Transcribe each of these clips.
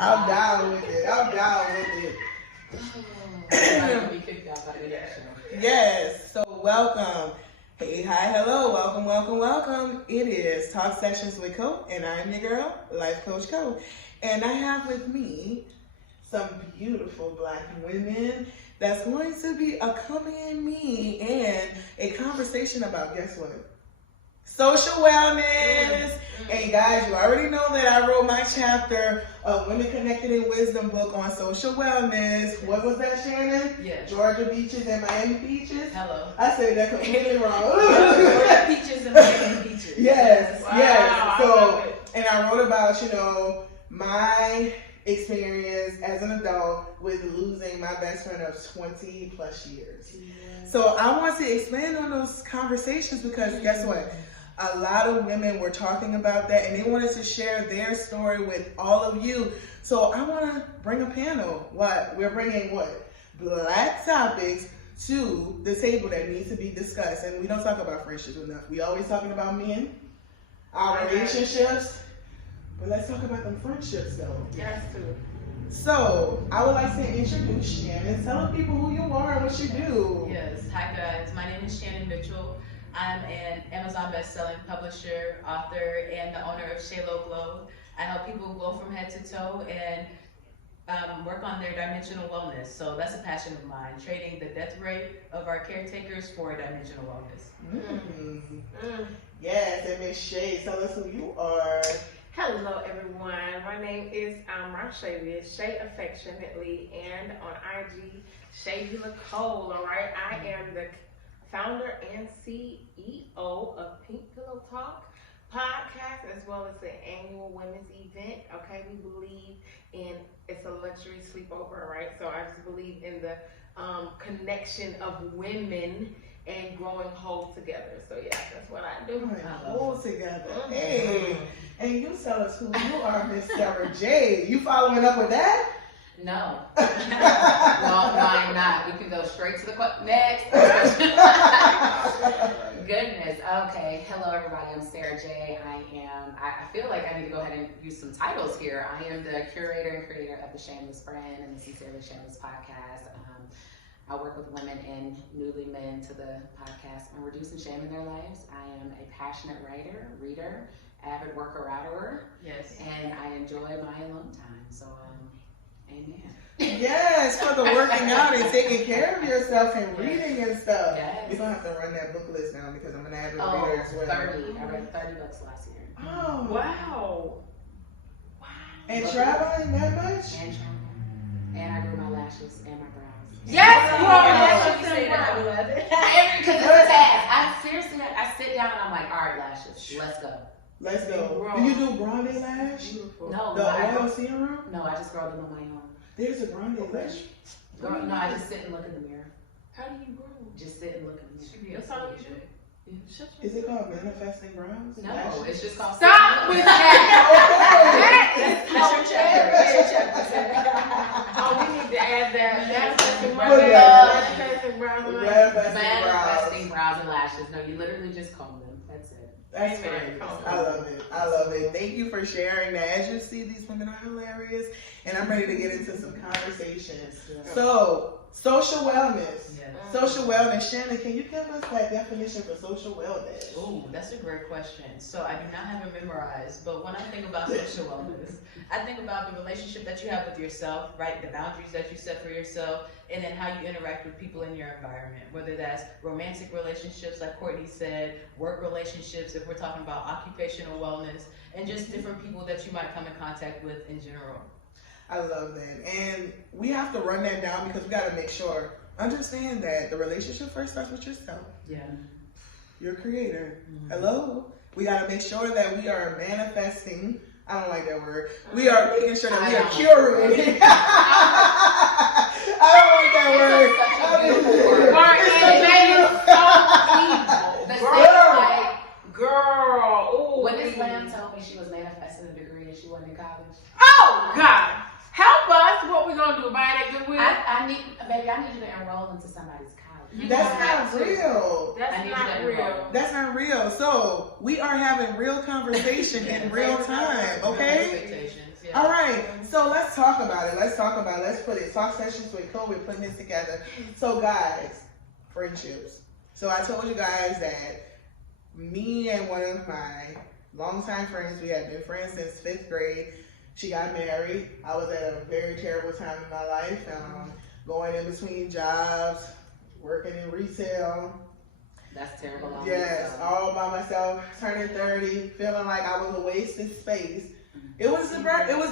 I'm down with it. I'm down with it. Be kicked out by the next show. Yes. So welcome. Hey, hi, hello, welcome, welcome, welcome. It is Talk Sessions with Co, and I'm your girl, Life Coach Co. And I have with me some beautiful Black women that's going to be accompanying me in a conversation about, guess what? Social wellness. And guys, you already know that I wrote my chapter of Women Connected in Wisdom book on social wellness. What was that, Shannon? Yeah. Georgia beaches and Miami beaches? Hello. I said that completely wrong. Georgia peaches and Miami peaches. Yes, Wow, yes. I love So, it. and I wrote about, my experience as an adult with losing my best friend of 20 plus years. Yeah. So I want to expand on those conversations because guess what? A lot of women were talking about that and they wanted to share their story with all of you. So I want to bring a panel. We're bringing Black topics to the table that need to be discussed. And we don't talk about friendships enough. We always talking about men, our relationships. But let's talk about them friendships though. Yes, too. So I would like to introduce Shannon. Tell people who you are and what you do. Yes. Hi guys. My name is Shannon Mitchell. I'm an Amazon best-selling publisher, author, and the owner of Shaylo Glow. I help people glow from head to toe and work on their dimensional wellness. So that's a passion of mine, trading the death rate of our caretakers for dimensional wellness. Yes, and Miss Shay, tell us who you are. Hello everyone, my name is Rashavia, Shay affectionately, and on IG, Shay Cole, alright? I am the founder and CEO of Pink Pillow Talk podcast, as well as the annual women's event, okay? We believe in, it's a luxury sleepover, right? So I just believe in the connection of women and growing whole together. So yeah, that's what I do. Whole together. Hey, and you tell us who you are, Miss Sarah J. You following up with that? No. No, I'm not. We can go straight to the next. Goodness. Okay. Hello, everybody. I'm Sarah J. I feel like I need to go ahead and use some titles here. I am the curator and creator of the Shameless Brand and the Sincerely Shameless podcast. I work with women and newly men to the podcast on reducing shame in their lives. I am a passionate writer, reader, avid worker-outer. Yes. And I enjoy my alone time. So, amen. Yes, for the working out and taking care of yourself and reading and stuff. Yes. We're going to have to run that book list down because I'm an avid reader as well. 30. I read 30 books last year. Oh. Wow. And traveling that much? And traveling. And I grew my lashes and my brows. Yes, Because it's a task. I seriously, I sit down and I'm like, all right, lashes, let's go. Let's go. Do you do grande lash? No, The oil serum? No, I just grow them on my own. There's a grande lash? Girl, no, I just sit and look in the mirror. How do you grow? Just sit and look in the mirror. That's all you do? Is it called manifesting brows? No, it's just called. Stop with that. That's your chapter. Oh, we need to add that. Manifesting brows and lashes. No, you literally just comb them. That's it. That's great. I love it. I love it. Thank you for sharing that. As you see, these women are hilarious, and I'm ready to get into some conversations. So, social wellness. Social wellness. Shannon, can you give us that definition for social wellness? Oh, that's a great question. So I do not have it memorized, but when I think about social wellness, I think about the relationship that you have with yourself, right? The boundaries that you set for yourself, and then how you interact with people in your environment, whether that's romantic relationships, like Courtney said, work relationships, if we're talking about occupational wellness, and just different people that you might come in contact with in general. I love that. And we have to run that down because we got to make sure, understand that the relationship first starts with yourself. Yeah. You're a creator. Hello? We got to make sure that we are manifesting. I don't like that word. We are making sure that we are curating. I don't like that word. Girl. When this lamb told me she was manifesting a degree and she wasn't in college. Oh, God. Help us. What we going to do? Buy that goodwill? I need you to enroll into somebody's college. That's not real. That's not real. So we are having real conversation in real time, okay? Yeah. All right, so let's talk about it. Let's put it. Talk sessions with Cole. We're putting this together. So, guys, friendships. So I told you guys that me and one of my longtime friends, we had been friends since 5th grade. She got married. I was at a very terrible time in my life, going in between jobs, working in retail. That's terrible. Yes, all by myself, turning 30, feeling like I was a wasted space. It was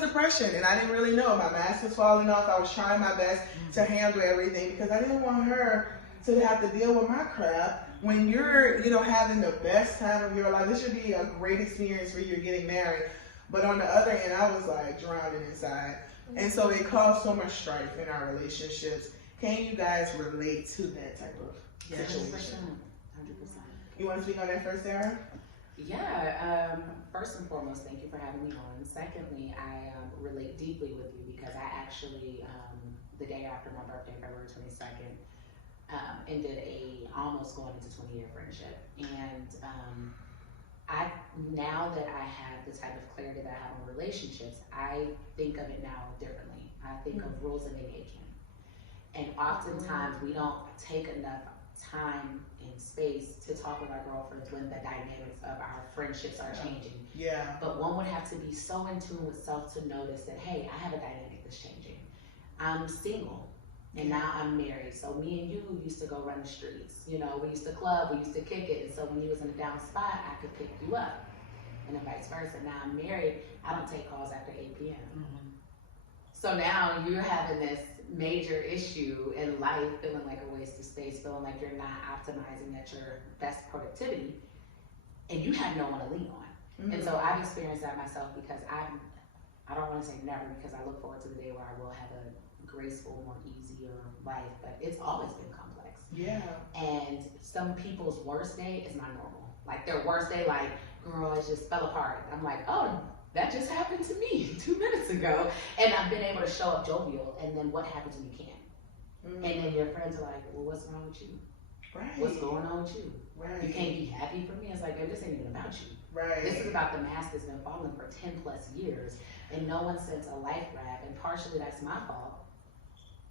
depression, and I didn't really know. My mask was falling off. I was trying my best to handle everything because I didn't want her to have to deal with my crap. When you're, having the best time of your life, this should be a great experience for you getting married. But on the other end, I was like drowning inside. And so it caused so much strife in our relationships. Can you guys relate to that type of situation? 100%. You want to speak on that first, Sarah? Yeah, first and foremost, thank you for having me on. Secondly, I relate deeply with you because I actually, the day after my birthday, February 22nd, ended a almost going into 20-year friendship. And now that I have the type of clarity that I have on relationships, I think of it now differently. I think of rules of engagement. And oftentimes we don't take enough time and space to talk with our girlfriends when the dynamics of our friendships are changing. Yeah. But one would have to be so in tune with self to notice that, hey, I have a dynamic that's changing. I'm single and now I'm married. So me and you used to go run the streets. We used to club, we used to kick it. And so when you was in a down spot, I could pick you up. And then vice versa. Now I'm married, I don't take calls after 8 p.m. Mm-hmm. So now you're having this major issue in life, feeling like a waste of space, feeling like you're not optimizing at your best productivity, and you have no one to lean on. Mm-hmm. And so I've experienced that myself because I don't want to say never because I look forward to the day where I will have a graceful, more easier life, but it's always been complex. Yeah. And some people's worst day is my normal. Like their worst day, like, girl, it just fell apart. I'm like, oh, that just happened to me 2 minutes ago. And I've been able to show up jovial, and then what happens when you can't? Mm-hmm. And then your friends are like, well, what's wrong with you? Right. What's going on with you? Right. You can't be happy for me? It's like, baby, this ain't even about you. Right. This is about the mask that's been falling for 10 plus years, and no one sends a life raft, and partially that's my fault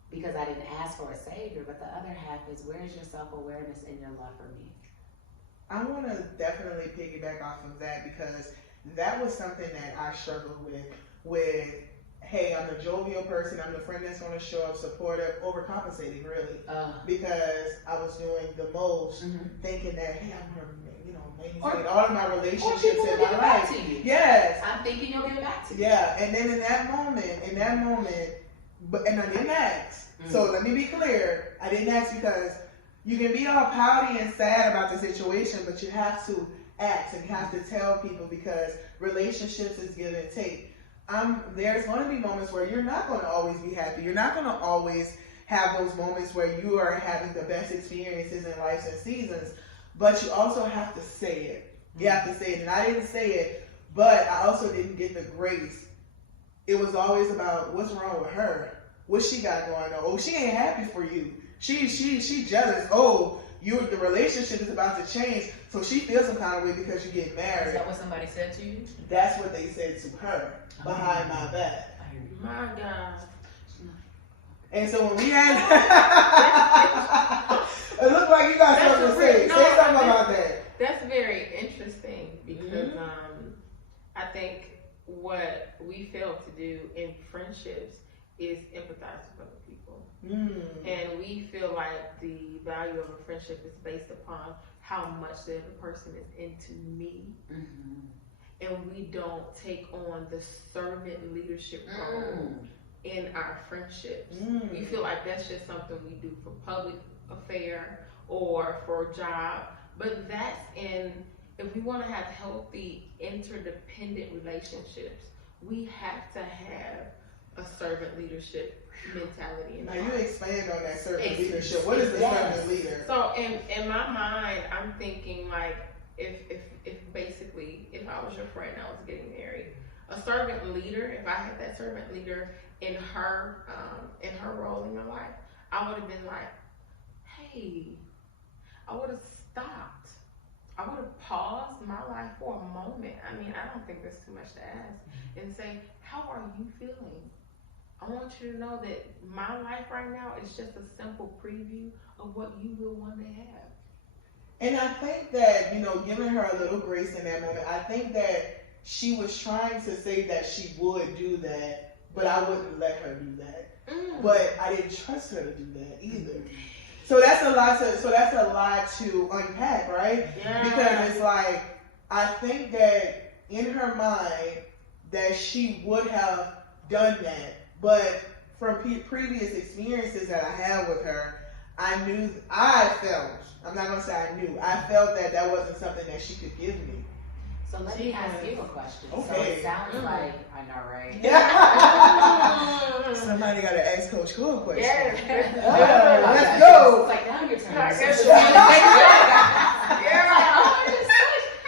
because I didn't ask for a savior, but the other half is, where's your self-awareness and your love for me? I want to definitely piggyback off of that because that was something that I struggled with, hey, I'm the jovial person, I'm the friend that's going to show up supportive, overcompensating really, because I was doing the most, thinking that, hey, I'm going to, maintain all of my relationships in my life. Yes. I'm thinking you'll give it back to you. Yeah, and then in that moment, and I didn't ask. So let me be clear, I didn't ask because you can be all pouty and sad about the situation, but you have to act and you have to tell people because relationships is give and take. There's going to be moments where you're not going to always be happy. You're not going to always have those moments where you are having the best experiences in life and seasons, but you also have to say it. You have to say it, and I didn't say it, but I also didn't get the grace. It was always about what's wrong with her. What she got going on? Oh, she ain't happy for you. She jealous. Oh, the relationship is about to change, so she feels some kind of way because you get married. Is that what somebody said to you? That's what they said to her behind my back. My God. And so when we had, it looked like you got something to say. Say something about that. That's very interesting because I think what we fail to do in friendships is empathize with other people. And we feel like the value of a friendship is based upon how much the other person is into me. And we don't take on the servant leadership role in our friendships. We feel like that's just something we do for public affair or for a job. But that's if we want to have healthy interdependent relationships, we have to have a servant leadership mentality. Now you expand on that servant leadership. What is the servant leader? So in my mind, I'm thinking like if basically if I was your friend and I was getting married, a servant leader, if I had that servant leader in her role in your life, I would have been like, hey, I would have stopped I would have paused my life for a moment. I mean, I don't think that's too much to ask. And say, how are you feeling? I want you to know that my life right now is just a simple preview of what you will one day have. And I think that, giving her a little grace in that moment, I think that she was trying to say that she would do that, but I wouldn't let her do that. But I didn't trust her to do that either. So that's a lot to unpack, right? Yeah. Because it's like, I think that in her mind that she would have done that, but from previous experiences that I had with her, I felt that wasn't something that she could give me. So let me ask you a question. Okay. So it sounds like, I know, right? Somebody got to ask Coach Cole a question. Yes. Let's go. It's like, now you're turning.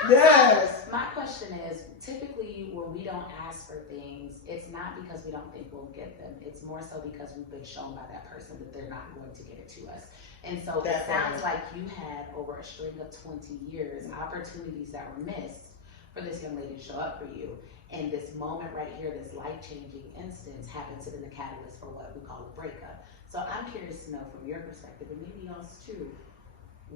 Yes. My question is, typically when we don't ask for things, it's not because we don't think we'll get them. It's more so because we've been shown by that person that they're not going to get it to us. And so it sounds like you had, over a string of 20 years, opportunities that were missed for this young lady to show up for you. And this moment right here, this life-changing instance, happens to be the catalyst for what we call a breakup. So I'm curious to know from your perspective, and maybe y'all's too,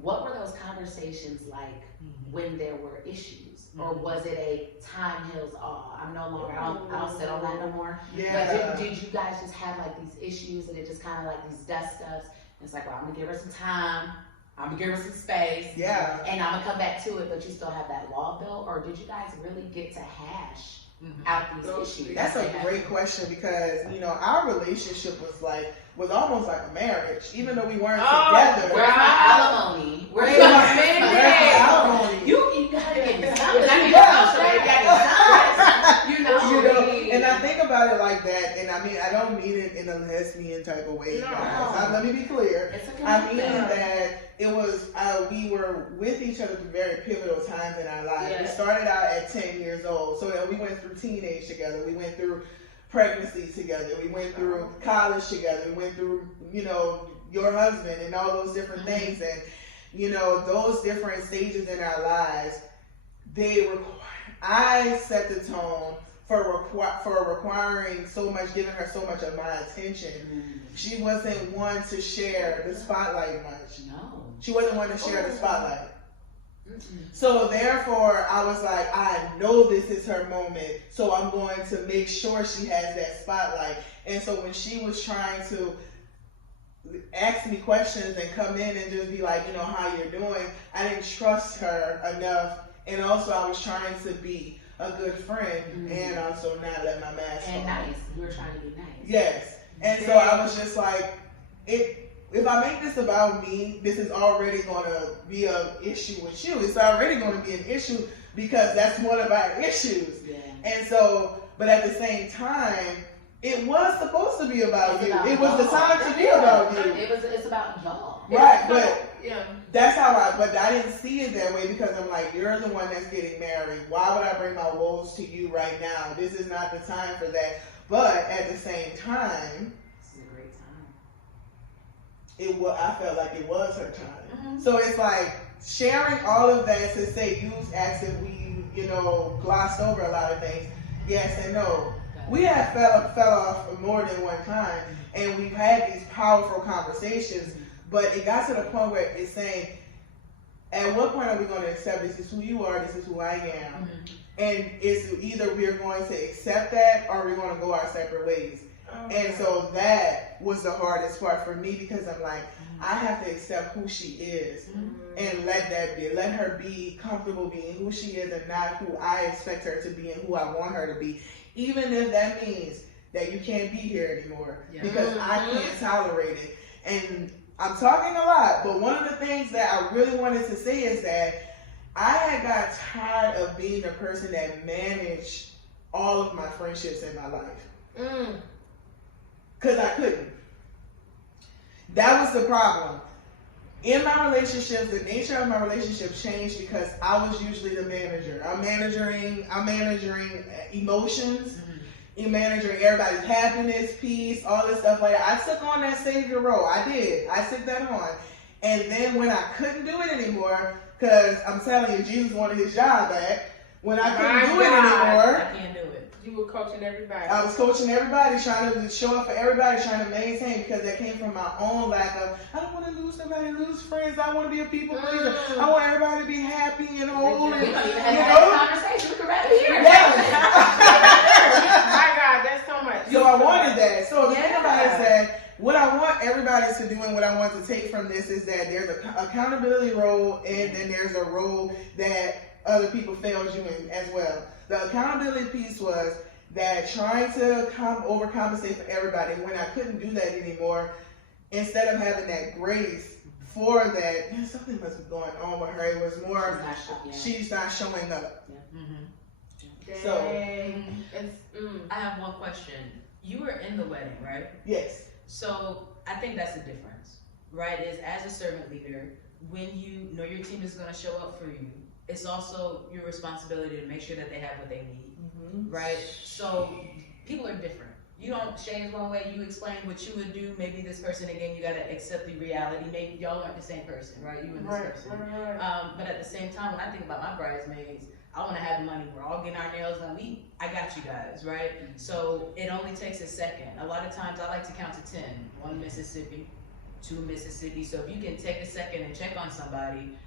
what were those conversations like when there were issues? Or was it a time heals all? I'm no longer, I don't sit on that no more. Yeah. But did you guys just have like these issues and it just kind of like these dust ups? And it's like, well, I'm gonna give her some time. I'm gonna give her some space. Yeah. And I'm gonna come back to it, but you still have that wall built? Or did you guys really get to hash out these issues? That's a great question because, our relationship was almost like a marriage, even though we weren't together. Where's my alimony? Where's my alimony? You gotta get me something. And I think about it like that, and I mean, I don't mean it in a lesbian type of way, guys. Let me be clear. I mean that it was, we were with each other through very pivotal times in our lives. Yeah. We started out at 10 years old, so that we went through teenage together. We went through pregnancy together. We went through college together. We went through, your husband and all those different things. And, those different stages in our lives, I set the tone for requiring so much, giving her so much of my attention. She wasn't one to share the spotlight much. No. She wasn't one to share the spotlight. So therefore, I was like, I know this is her moment, so I'm going to make sure she has that spotlight. And so when she was trying to ask me questions and come in and just be like, how you're doing, I didn't trust her enough. And also I was trying to be a good friend and also not let my mask and on. nice. You were trying to be nice. Yes. And so I was just like, if I make this about me, this is already going to be an issue with you. It's already going to be an issue because that's one of our issues. Yeah. And so, but at the same time, it was supposed to be about you. It was the time to be about you. It's about y'all. Right, but that's how but I didn't see it that way because I'm like, you're the one that's getting married. Why would I bring my woes to you right now? This is not the time for that. But at the same time, this is a great time. I felt like it was her time. So it's like sharing all of that to say use acts if we, glossed over a lot of things. Yes and no. We have fell off more than one time, and we've had these powerful conversations, but it got to the point where it's saying, at what point are we going to accept this is who you are, this is who I am, and it's either we're going to accept that or we're going to go our separate ways. And so that was the hardest part for me because I'm like, I have to accept who she is and let her be comfortable being who she is and not who I expect her to be and who I want her to be. Even if that means that you can't be here anymore because I can't tolerate it. And I'm talking a lot, but one of the things that I really wanted to say is that I had got tired of being the person that managed all of my friendships in my life. Because I couldn't. That was the problem. In my relationships, the nature of my relationship changed because I was usually the manager. I'm managing emotions, managing everybody's happiness, peace, all this stuff like that. I took on that savior role. I did. I took that on. And then when I couldn't do it anymore, Because I'm telling you, Jesus wanted his job back. When I couldn't My do it God. anymore, I can't do it. You were coaching everybody. I was coaching everybody, trying to show up for everybody, trying to maintain, because that came from my own lack of, I don't want to lose nobody, lose friends. I want to be a people pleaser. I want everybody to be happy and whole. We And, don't even have you that know? conversation. We could rather hear it. Yes. My God, that's so much. So I wanted that. So the thing Yeah. about it is that what I want everybody to do and what I want to take from this is that there's an accountability role, and then there's a role that other people failed you in as well. The accountability piece was that trying to overcompensate for everybody when I couldn't do that anymore, instead of having that grace for that, something must be going on with her. It was more, she's not showing up. Mm-hmm. So, I have one question. You were in the wedding, right? yes. So I think that's the difference, right? Is as a servant leader, when you know your team is going to show up for you, it's also your responsibility to make sure that they have what they need, right? So people are different. You don't change one way, you explain what you would do. Maybe this person, again, you got to accept the reality. Maybe y'all aren't the same person, right? You and this person. But at the same time, when I think about my bridesmaids, I want to have the money. We're all getting our nails done. I got you guys, right? So it only takes a second. A lot of times I like to count to 10. 1 Mississippi, 2 Mississippi. So if you can take a second and check on somebody,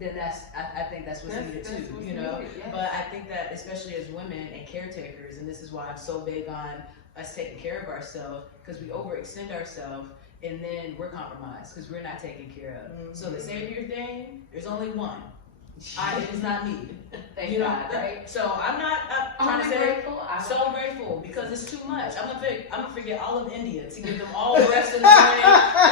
then I think that's what's needed too, you know? But I think that especially as women and caretakers, and this is why I'm so big on us taking care of ourselves, because we overextend ourselves and then we're compromised because we're not taken care of. So the savior thing, there's only one. It is not me. Thank you know, God, right? So I'm not trying to say grateful. so grateful because it's too much. I'm gonna forget all of India to give them all the rest of the morning.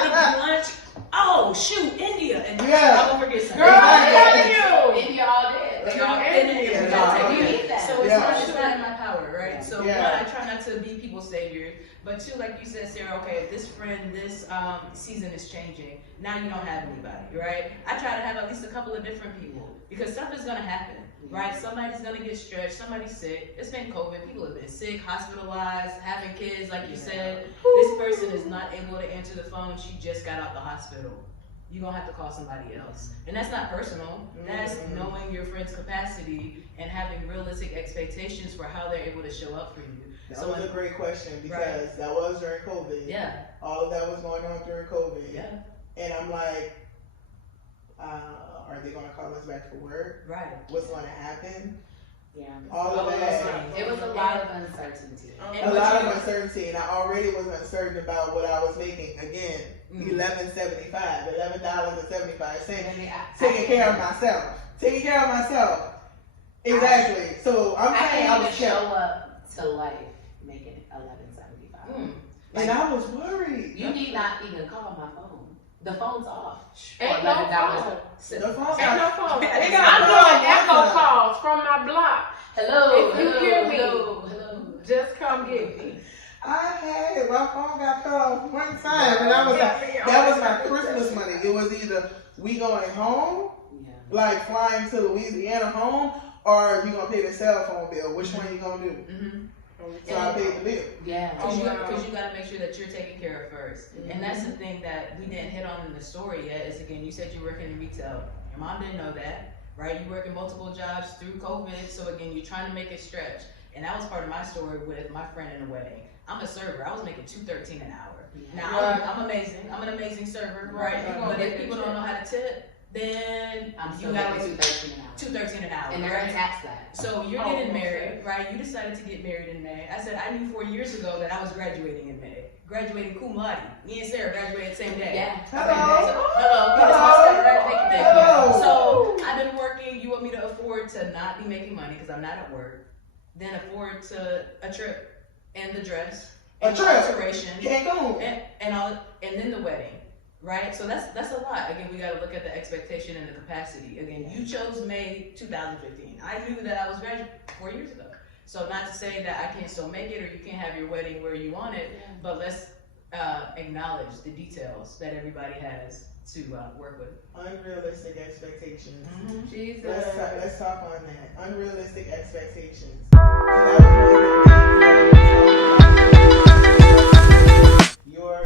It'll be lunch. Oh shoot, India, and I'm gonna forget something. Girl, I'm telling you. India all day. They all India. we gotta take We care of need it. that. So it's not in my power, right? So one, I try not to be people's savior, but two, like you said, Sarah. Okay, if this friend, this season is changing, now you don't have anybody, right? I try to have at least a couple of different people because stuff is gonna happen, right? Somebody's gonna get stretched, somebody's sick. It's been COVID. People have been sick, hospitalized, having kids, like you said. This person is not able to answer the phone. She just got out the hospital. You're gonna have to call somebody else. And that's not personal. That's knowing your friend's capacity and having realistic expectations for how they're able to show up for you. That was a great question because that was during COVID. Yeah. All of that was going on during COVID. Yeah. And I'm like, are they gonna call us back for work? Right. What's gonna happen? Yeah. All of that. It was a lot of uncertainty. A lot of uncertainty, and I already was uncertain about what I was making. Again, $11.75, $11.75. Taking care of myself. Taking care of myself. Exactly. So I'm saying I was show up to life making $11.75. And I was worried. You need not even call my phone. The phone's off. Ain't no phone. The phone. Ain't no phone. They I'm got doing echo calls from my block. Hello. If you hear me, hello. just come get me. My phone got cut off one time, and I was like, that was my Christmas money. It was either we going home, like flying to Louisiana home, or you gonna pay the cell phone bill. Which one you gonna do? So I paid the bill. Yeah. Because you got to make sure that you're taken care of first. And that's the thing that we didn't hit on in the story yet is, again, you said you're working in retail. Your mom didn't know that, right? You working multiple jobs through COVID. So again, you're trying to make it stretch. And that was part of my story with my friend in a wedding. I'm a server. I was making $2.13 an hour. Now I'm amazing. I'm an amazing server, right? But if people don't know how to tip, then you got to $2.13 an hour. $2.13 an hour. And they're gonna tax that. So you're getting married, right? You decided to get married in May. I said I knew 4 years ago that I was graduating in May. Graduating cum laude. Me and Sarah graduated the same day. Yeah. Hello. So I've been working. You want me to afford to not be making money because I'm not at work. Then afford to a trip and the dress and the alteration and all, and then the wedding. Right, so that's a lot. Again, we got to look at the expectation and the capacity. Again, you chose May 2015. I knew that I was graduating 4 years ago. So not to say that I can't still make it or you can't have your wedding where you want it, but let's acknowledge the details that everybody has to work with. Unrealistic expectations. Jesus. Let's talk on that. Unrealistic expectations. Your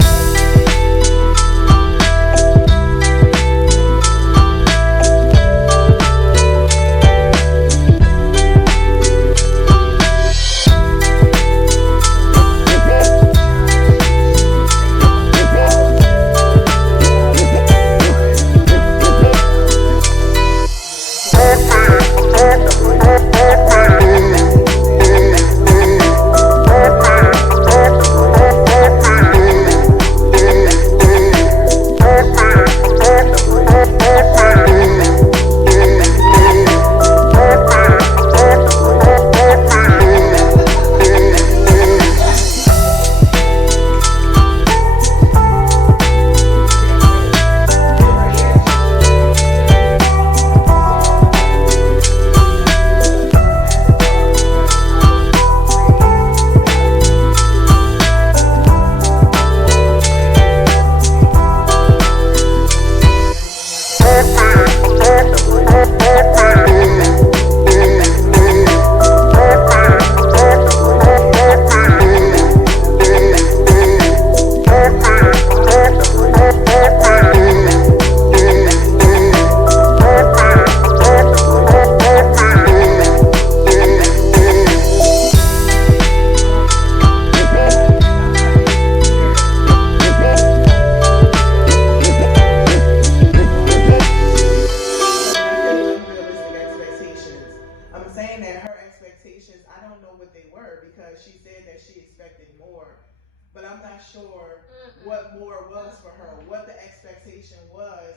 but I'm not sure what more was for her, what the expectation was.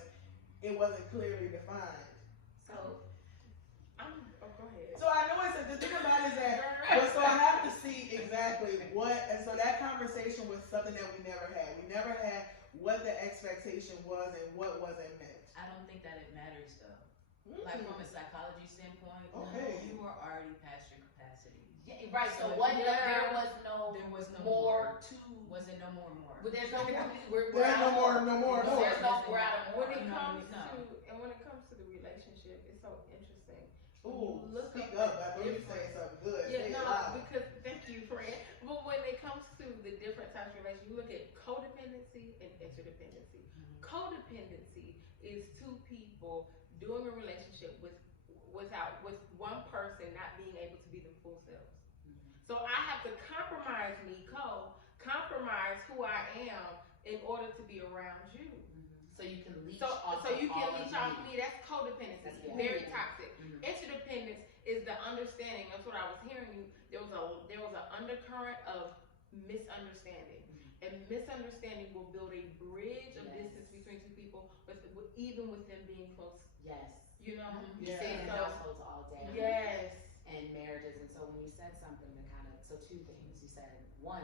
It wasn't clearly defined. So, go ahead. So I know it's the thing about it is that, but so I have to see exactly what, and so that conversation was something that we never had. We never had what the expectation was and what wasn't met. I don't think that it matters though. Like from a psychology standpoint, Okay. you were already past your capacity. Yeah, right. So So what? if There was no more to. Wasn't no more. But there's no more. There's no more. There's no we're out of more. When it comes to the relationship, it's so interesting. Ooh, Look speak up up. I know you're saying something good. Yeah, Say it no, loud. because thank you, friend. But when it comes to the different types of relationships, you look at codependency and interdependency. Codependency is two people doing a relationship with one person not being able to be them full selves. So I have to compromise compromise who I am in order to be around you. So you can leech So off. you of can all leech of off me. me. That's codependency. That's Very toxic. Mhm. Interdependence is the understanding. That's what I was hearing you. There was an undercurrent of misunderstanding, and misunderstanding will build a bridge of distance between two people, even with them being close. Yes. You know. You see it in So- households all day. Yes. And marriages. And so when you said something that kind of, so two things. You said, one,